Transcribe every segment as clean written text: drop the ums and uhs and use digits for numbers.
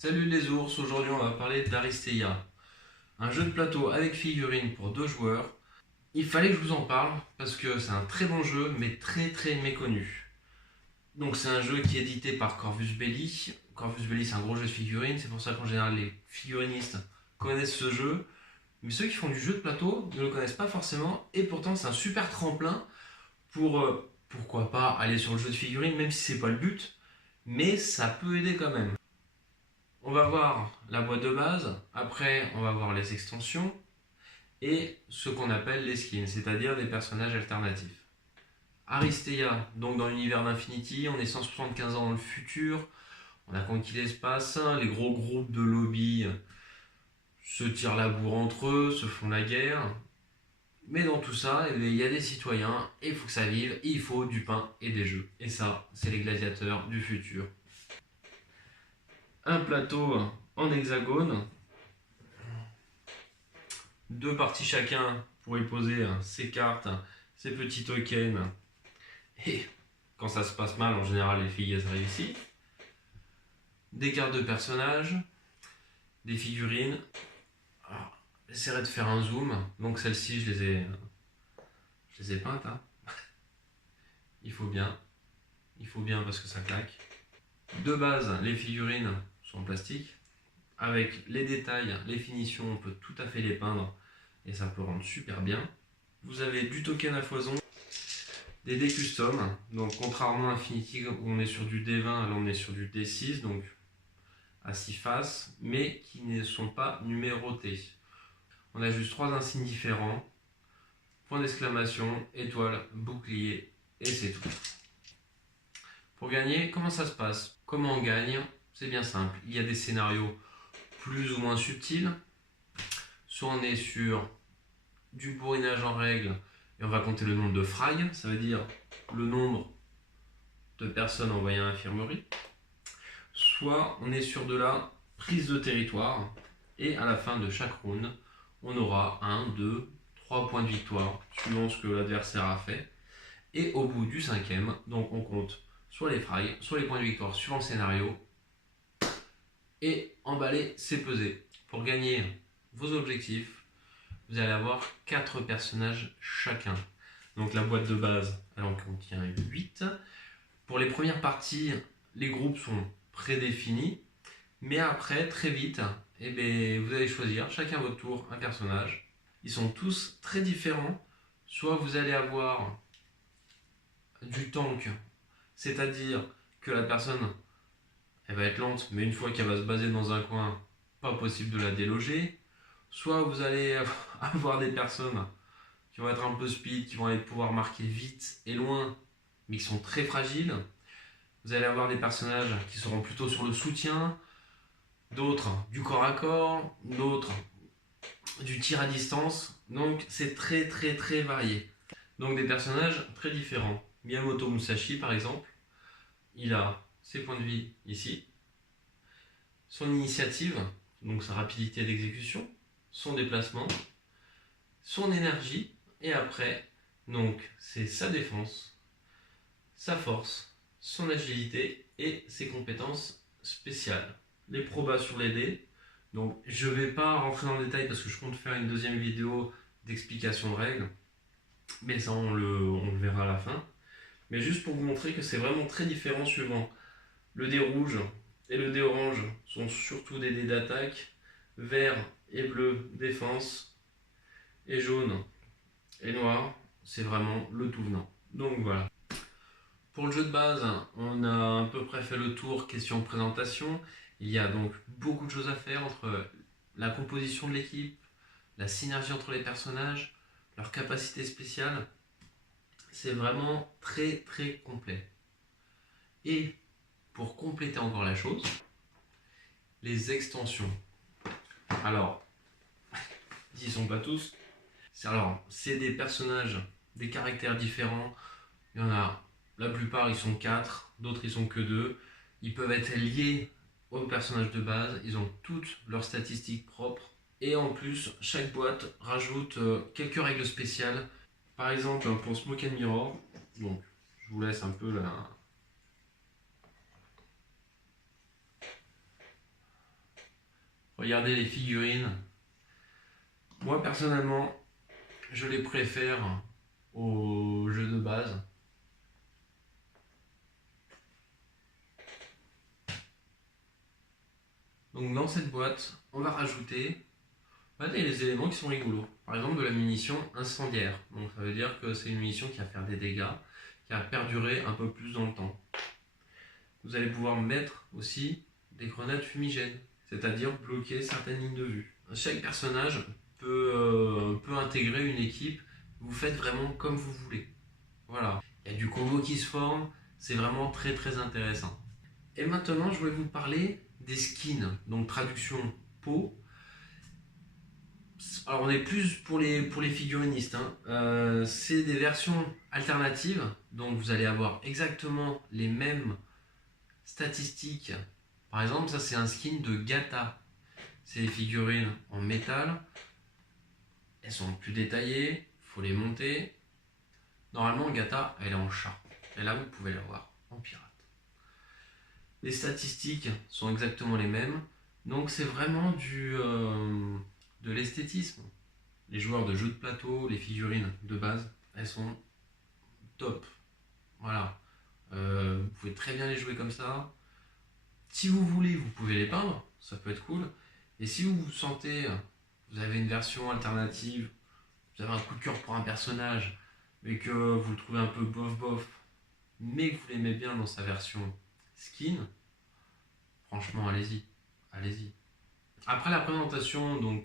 Salut les ours, aujourd'hui on va parler d'Aristeia, un jeu de plateau avec figurines pour 2 joueurs. Il fallait que je vous en parle parce que c'est un très bon jeu mais très méconnu. Donc c'est un jeu qui est édité par Corvus Belli. Corvus Belli c'est un gros jeu de figurines, c'est pour ça qu'en général les figurinistes connaissent ce jeu. Mais ceux qui font du jeu de plateau ne le connaissent pas forcément et pourtant c'est un super tremplin pour pourquoi pas aller sur le jeu de figurines même si c'est pas le but. Mais ça peut aider quand même. On va voir la boîte de base, après on va voir les extensions et ce qu'on appelle les skins, c'est-à-dire des personnages alternatifs. Aristeia, donc dans l'univers d'Infinity, on est 175 ans dans le futur, on a conquis l'espace, les gros groupes de lobby se tirent la bourre entre eux, se font la guerre. Mais dans tout ça, il y a des citoyens, et il faut que ça vive, il faut du pain et des jeux. Et ça, c'est les gladiateurs du futur. Un plateau en hexagone, 2 parties chacun pour y poser ses cartes, ses petits tokens. Et quand ça se passe mal, en général, les filles elles réussissent. Des cartes de personnages, des figurines. Alors, j'essaierai de faire un zoom. Donc celles-ci, je les ai peintes. Hein. Il faut bien parce que ça claque. De base, les figurines sont en plastique. Avec les détails, les finitions, on peut tout à fait les peindre et ça peut rendre super bien. Vous avez du token à foison, des dés custom, donc contrairement à Infinity où on est sur du D20, là on est sur du D6, donc à 6 faces, mais qui ne sont pas numérotés. On a juste 3 insignes différents, point d'exclamation, étoile, bouclier, et c'est tout. Pour gagner, comment ça se passe? Comment on gagne? C'est bien simple, il y a des scénarios plus ou moins subtils, soit on est sur du bourrinage en règle, et on va compter le nombre de frags, ça veut dire le nombre de personnes envoyées à l'infirmerie. Soit on est sur de la prise de territoire, et à la fin de chaque round, on aura 1, 2, 3 points de victoire, suivant ce que l'adversaire a fait. Et au bout du 5e, donc on compte soit les frags, soit les points de victoire suivant le scénario. Et emballer, c'est peser. Pour gagner vos objectifs, vous allez avoir 4 personnages chacun. Donc la boîte de base, elle en contient 8. Pour les premières parties, les groupes sont prédéfinis. Mais après, très vite, vous allez choisir chacun votre tour un personnage. Ils sont tous très différents. Soit vous allez avoir du tank, c'est-à-dire que la personne elle va être lente, mais une fois qu'elle va se baser dans un coin, pas possible de la déloger. Soit vous allez avoir des personnes qui vont être un peu speed, qui vont aller pouvoir marquer vite et loin, mais qui sont très fragiles. Vous allez avoir des personnages qui seront plutôt sur le soutien, d'autres du corps à corps, d'autres du tir à distance. Donc c'est très varié. Donc des personnages très différents. Miyamoto Musashi par exemple, il a ses points de vie ici, son initiative, donc sa rapidité d'exécution, son déplacement, son énergie, et après, donc c'est sa défense, sa force, son agilité et ses compétences spéciales. Les probas sur les dés, donc je ne vais pas rentrer dans le détail parce que je compte faire une deuxième vidéo d'explication de règles, mais ça on le verra à la fin. Mais juste pour vous montrer que c'est vraiment très différent suivant le dé rouge et le dé orange sont surtout des dés d'attaque, vert et bleu défense, et jaune et noir c'est vraiment le tout venant. Donc voilà. Pour le jeu de base, on a à peu près fait le tour question présentation. Il y a donc beaucoup de choses à faire entre la composition de l'équipe, la synergie entre les personnages, leurs capacités spéciales. C'est vraiment très complet. Et pour compléter encore la chose, les extensions. Alors, ils y sont pas tous. C'est des personnages, des caractères différents. Il y en a, la plupart ils sont 4, d'autres ils sont que 2. Ils peuvent être liés aux personnages de base. Ils ont toutes leurs statistiques propres. Et en plus, chaque boîte rajoute quelques règles spéciales. Par exemple, pour Smoke and Mirror, donc je vous laisse un peu la... Regardez les figurines. Moi personnellement, je les préfère aux jeux de base. Donc dans cette boîte, on va rajouter des éléments qui sont rigolos. Par exemple de la munition incendiaire. Donc ça veut dire que c'est une munition qui va faire des dégâts, qui va perdurer un peu plus dans le temps. Vous allez pouvoir mettre aussi des grenades fumigènes, c'est-à-dire bloquer certaines lignes de vue. Chaque personnage peut intégrer une équipe, vous faites vraiment comme vous voulez. Voilà, il y a du combo qui se forme, c'est vraiment très très intéressant. Et maintenant je vais vous parler des skins, donc traduction peau. Alors on est plus pour les figurinistes, hein. C'est des versions alternatives, donc vous allez avoir exactement les mêmes statistiques. Par exemple, ça c'est un skin de Gata. C'est des figurines en métal. Elles sont plus détaillées, il faut les monter. Normalement, Gata, elle est en chat. Et là, vous pouvez la voir en pirate. Les statistiques sont exactement les mêmes. Donc c'est vraiment de l'esthétisme. Les joueurs de jeux de plateau, les figurines de base, elles sont top. Voilà. Vous pouvez très bien les jouer comme ça. Si vous voulez, vous pouvez les peindre, ça peut être cool. Et si vous vous sentez, vous avez une version alternative, vous avez un coup de cœur pour un personnage, mais que vous le trouvez un peu bof, mais que vous l'aimez bien dans sa version skin, franchement, allez-y, allez-y. Après la présentation donc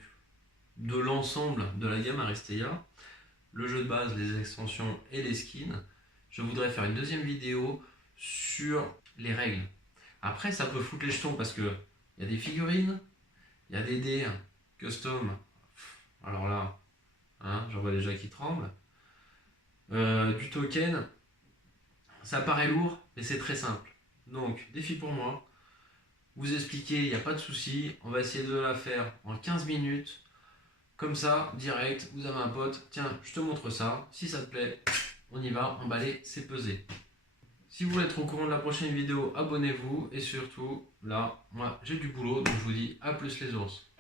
de l'ensemble de la gamme Aristea, le jeu de base, les extensions et les skins, je voudrais faire une deuxième vidéo sur les règles. Après, ça peut foutre les jetons parce que il y a des figurines, il y a des dés custom. Alors là, hein, j'en vois déjà qui tremblent. Du token, ça paraît lourd, mais c'est très simple. Donc, défi pour moi. Vous expliquer, il n'y a pas de souci. On va essayer de la faire en 15 minutes. Comme ça, direct, vous avez un pote. Tiens, je te montre ça. Si ça te plaît, on y va. Emballer, c'est peser. Si vous voulez être au courant de la prochaine vidéo, abonnez-vous. Et surtout, là, moi, j'ai du boulot. Donc, je vous dis à plus les ours.